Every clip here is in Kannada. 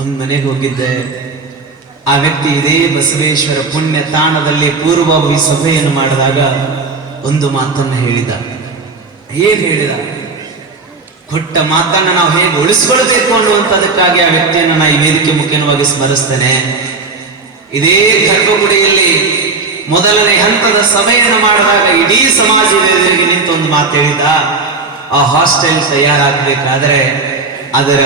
ಒಂದು ಮನೆಗೆ ಹೋಗಿದ್ದೆ. ಆ ವ್ಯಕ್ತಿ ಇದೇ ಬಸವೇಶ್ವರ ಪುಣ್ಯ ತಾಣದಲ್ಲಿ ಪೂರ್ವಭಾವಿ ಸಭೆಯನ್ನು ಮಾಡಿದಾಗ ಒಂದು ಮಾತನ್ನು ಹೇಳಿದ. ಹೇಗೆ ಹೇಳಿದ? ಕೊಟ್ಟ ಮಾತನ್ನ ನಾವು ಹೇಗೆ ಉಳಿಸ್ಕೊಳ್ಬೇಕು ಅನ್ನುವಂಥದಕ್ಕಾಗಿ ಆ ವ್ಯಕ್ತಿಯನ್ನು ನಾನು ಈ ವೇದಿಕೆ ಮುಖ್ಯವಾಗಿ ಸ್ಮರಿಸ್ತೇನೆ. ಇದೇ ಗರ್ಭಗುಡಿಯಲ್ಲಿ ಮೊದಲನೇ ಹಂತದ ಸಭೆಯನ್ನು ಮಾಡಿದಾಗ ಇಡೀ ಸಮಾಜದ ಎದುರಿಗೆ ನಿಂತು ಒಂದು ಮಾತು ಹೇಳಿದ. ಆ ಹಾಸ್ಟೆಲ್ ತಯಾರಾಗಬೇಕಾದ್ರೆ ಅದರ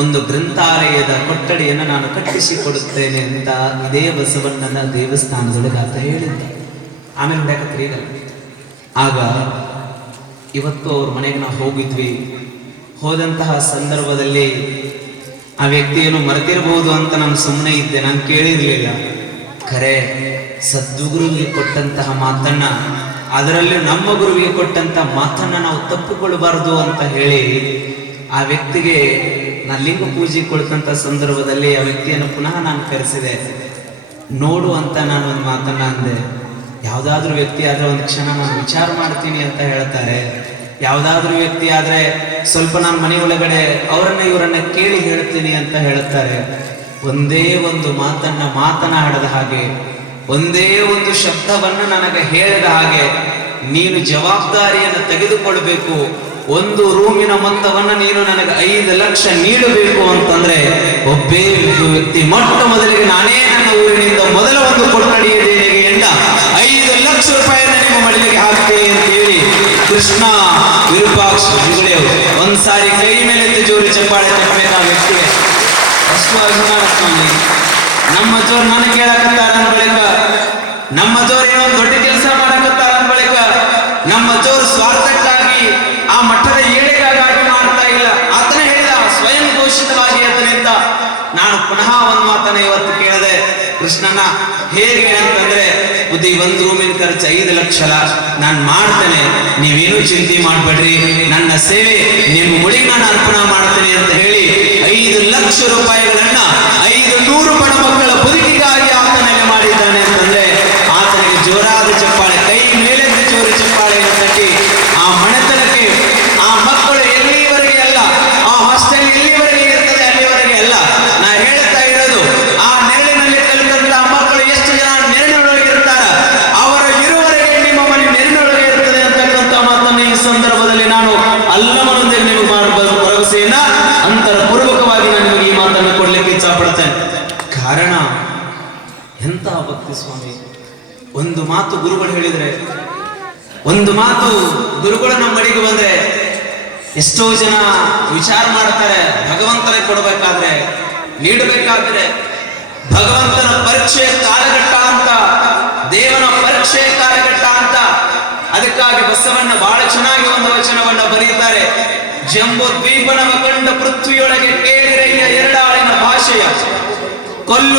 ಒಂದು ಗ್ರಂಥಾಲಯದ ಕೊಠಡಿಯನ್ನು ನಾನು ಕಟ್ಟಿಸಿಕೊಡುತ್ತೇನೆ ಅಂತ ಇದೇ ಬಸವಣ್ಣನ ದೇವಸ್ಥಾನದೊಳಗೆ ಆತ ಹೇಳಿದ್ದ. ಆಮೇಲೆ ಹುಡುಕತ್ರಿ ಈಗ. ಆಗ ಇವತ್ತು ಅವ್ರ ಮನೆಗೆ ನಾವು ಹೋಗಿದ್ವಿ. ಹೋದಂತಹ ಸಂದರ್ಭದಲ್ಲಿ ಆ ವ್ಯಕ್ತಿಯನ್ನು ಮರೆತಿರಬಹುದು ಅಂತ ನಾನು ಸುಮ್ಮನೆ ಇದ್ದೆ, ನಾನು ಕೇಳಿರ್ಲಿಲ್ಲ. ಖರೆ ಸದ್ಗುರುವಿಗೆ ಕೊಟ್ಟಂತಹ ಮಾತನ್ನ, ಅದರಲ್ಲಿ ನಮ್ಮ ಗುರುವಿಗೆ ಕೊಟ್ಟಂತ ಮಾತನ್ನ ನಾವು ತಪ್ಪಿಕೊಳ್ಳಬಾರದು ಅಂತ ಹೇಳಿ ಆ ವ್ಯಕ್ತಿಗೆ ನಾನು ಲಿಂಗ ಪೂಜೆ ಕೊಡ್ತಂತ ಸಂದರ್ಭದಲ್ಲಿ ಆ ವ್ಯಕ್ತಿಯನ್ನು ಪುನಃ ನಾನು ಕರೆಸಿದೆ. ನೋಡು ಅಂತ ನಾನು ಒಂದು ಮಾತನ್ನ ಅಂದೆ. ಯಾವುದಾದ್ರೂ ವ್ಯಕ್ತಿ ಆದ್ರೆ ಒಂದು ಕ್ಷಣ ನಾನು ವಿಚಾರ ಮಾಡ್ತೀನಿ ಅಂತ ಹೇಳ್ತಾರೆ. ಯಾವುದಾದ್ರೂ ವ್ಯಕ್ತಿ ಆದ್ರೆ ಸ್ವಲ್ಪ ನಾನು ಮನೆ ಒಳಗಡೆ ಇವರನ್ನ ಕೇಳಿ ಹೇಳ್ತೀನಿ ಅಂತ ಹೇಳ್ತಾರೆ. ಒಂದೇ ಒಂದು ಮಾತನ್ನ ಮಾತನಾಡದ ಹಾಗೆ, ಒಂದೇ ಒಂದು ಶಬ್ದವನ್ನ ನನಗೆ ಹೇಳಿದ ಹಾಗೆ ನೀನು ಜವಾಬ್ದಾರಿಯನ್ನು ತೆಗೆದುಕೊಳ್ಬೇಕು. ಒಂದು ರೂಮಿನ ಮೊತ್ತವನ್ನ ನೀನು ನನಗೆ 5 ಲಕ್ಷ ನೀಡಬೇಕು ಅಂತಂದ್ರೆ ಒಬ್ಬೇ ವ್ಯಕ್ತಿ ಮೊಟ್ಟ ಮೊದಲಿಗೆ ನಾನೇ ನನ್ನ ಊರಿನಿಂದ ಮೊದಲ ಒಂದು ಕೊಠಡಿಯ ದೇಣಿಗೆಯಿಂದ 5 ಲಕ್ಷ ರೂಪಾಯಿಯನ್ನು ನಿಮ್ಮ ಮಡಿಲಿಗೆ ಹಾಕ್ತೇನೆ ಅಂತ ಹೇಳಿ ಕೃಷ್ಣ ವಿರೂಪಾಕ್ಷ ಹೆಗಡೆಯವರು ಒಂದ್ಸಾರಿ ಕೈ ಮೇಲೆ ಜೋರಿ ಚಪ್ಪಾಳೆ ತಪ್ಪಬೇಕು. ಆ ವ್ಯಕ್ತಿಗೆ ಅಷ್ಟು ಅಭಿಮಾನ ಸ್ವಾಮಿ. ನಮ್ಮ ಜೋರು ನನಗೆ ಕೇಳಕತ್ತಾರ ಅಂದ ಬಳಿಕ, ನಮ್ಮ ಜೋರು ಏನೋ ಒಂದು ದೊಡ್ಡ ಕೆಲಸ ಮಾಡಕತ್ತಾರ ಅಂದ ಬಳಿಕ, ನಮ್ಮ ಜೋರು ಸ್ವಾರ್ಥಕ್ಕಾಗಿ ಆ ಮಠದ ಏಳಿಗಾಗಿ ಮಾಡ್ತಾ ಇಲ್ಲ. ಆತನೇ ಹೇಳಿದ ಸ್ವಯಂ ಘೋಷಿತವಾಗಿ ಆತನಿಂದ. ನಾನು ಪುನಃ ಒಂದು ಮಾತನ್ನ ಇವತ್ತು ಕೇಳಿದೆ ಕೃಷ್ಣನ. ಹೇಗೆ ಅಂತಂದ್ರೆ, ಬುದ್ಧಿ ಒಂದು ರೂಮಿನ ಖರ್ಚು 5 ಲಕ್ಷ ನಾನು ಮಾಡ್ತೇನೆ, ನೀವೇನು ಚಿಂತೆ ಮಾಡಬೇಡ್ರಿ, ನನ್ನ ಸೇವೆ ನಿಮ್ಮ ಮುಡಿಗೆ ನಾನು ಅರ್ಪಣೆ ಮಾಡ್ತೇನೆ ಅಂತ ಹೇಳಿ 5 ಲಕ್ಷ ರೂಪಾಯಿಗಳನ್ನ 500 ಬಡ ಮಕ್ಕಳ ಬದುಕಿಗಾಗಿ ಆತನಿಗೆ ಮಾಡಿದ್ದಾನೆ ಅಂತಂದ್ರೆ ಆತನಿಗೆ ಜೋರಾದ ಚಪ್ಪಾಳೆ, ಕೈ ಮೇಲೆ ಜೋರು ಚಪ್ಪಾಳೆಯನ್ನು ತಟ್ಟಿ ಆ ಮನೆತನಕ್ಕೆ, ಆ ಮಕ್ಕಳು ಎಲ್ಲಿವರೆಗೆ ಅಲ್ಲ, ಆ ಹಾಸ್ಟೆಲ್ ಎಲ್ಲಿವರೆಗೆ ಇರ್ತದೆ ಅಲ್ಲಿವರೆಗೆ ಅಲ್ಲ. ನಾ ಹೇಳ್ತಾ ಇರೋದು, ಆ ನೆರಳಿನಲ್ಲಿ ಕಲಿತಂತ ಮಕ್ಕಳು ಎಷ್ಟು ಜನ ನೆರಳಿನೊಳಗೆ ಇರ್ತಾರ, ಅವರ ಇರುವರೆಗೆ ನಿಮ್ಮ ಮನೆ ನೆರಳಿನೊಳಗೆ ಇರ್ತದೆ ಅಂತಕ್ಕಂಥ ಮಾತನ್ನು ಈ ಸಂದರ್ಭದಲ್ಲಿ ನಾನು ಅಲ್ಲಮನೊಂದಿಗೆ ನಿಮಗೆ ಮಾಡಬಹುದು ಭರವಸೆಯನ್ನ ಅಂತರಪೂರ್ವಕವಾಗಿ ನಾನು ನಿಮಗೆ ಈ ಮಾತನ್ನು ಕೊಡ್ಲಿಕ್ಕೆ ಇಚ್ಛಪಡ್ತೇನೆ. ಕಾರಣ ಎಂತ ಭಕ್ತಿ ಸ್ವಾಮಿ. ಒಂದು ಮಾತು ಗುರುಗಳು ಹೇಳಿದ್ರೆ, ಒಂದು ಮಾತು ಗುರುಗಳು ನಮ್ಮ ಮಡಿಗೆ ಬಂದ್ರೆ ಎಷ್ಟೋ ಜನ ವಿಚಾರ ಮಾಡ್ತಾರೆ. ಭಗವಂತನ ಕೊಡಬೇಕಾದ್ರೆ, ನೀಡಬೇಕಾದ್ರೆ ಭಗವಂತನ ಪರೀಕ್ಷೆ ಕಾಲಘಟ್ಟ ಅಂತ, ದೇವನ ಪರೀಕ್ಷೆ ಕಾಲಘಟ್ಟ ಅಂತ. ಅದಕ್ಕಾಗಿ ಬಸವಣ್ಣ ಬಹಳ ಚೆನ್ನಾಗಿ ಒಂದು ವಚನವನ್ನ ಬರೆಯುತ್ತಾರೆ. ಜಂಬೂ ದ್ವೀಪನವ ಕಂಡ ಪೃಥ್ವಿಯೊಳಗೆ ಕೇಳಿರಯ್ಯ ಎರಡಾಳಿನ ಭಾಷೆಯ ಕೊಲ್ಲು